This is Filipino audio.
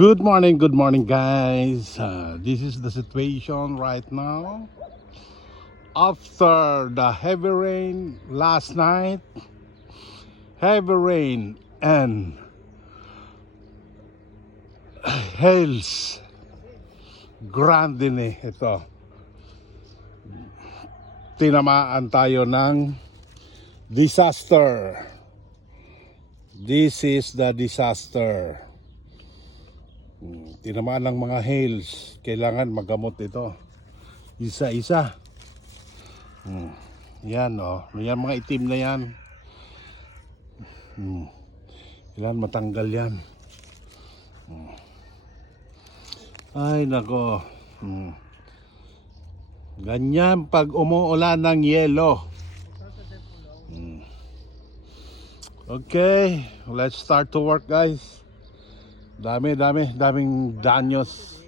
Good morning, guys. This is the situation right now. After the heavy rain last night, heavy rain and hails, grandine ito. Tinamaan tayo ng disaster. This is the disaster. Tinamaan ng mga hails. Kailangan magamot ito. Isa-isa. Yan yan mga itim na yan. Kailangan matanggal yan. Ay nako. Ganyan pag umuulan ng yelo. Okay, let's start to work, guys. Daming danyos.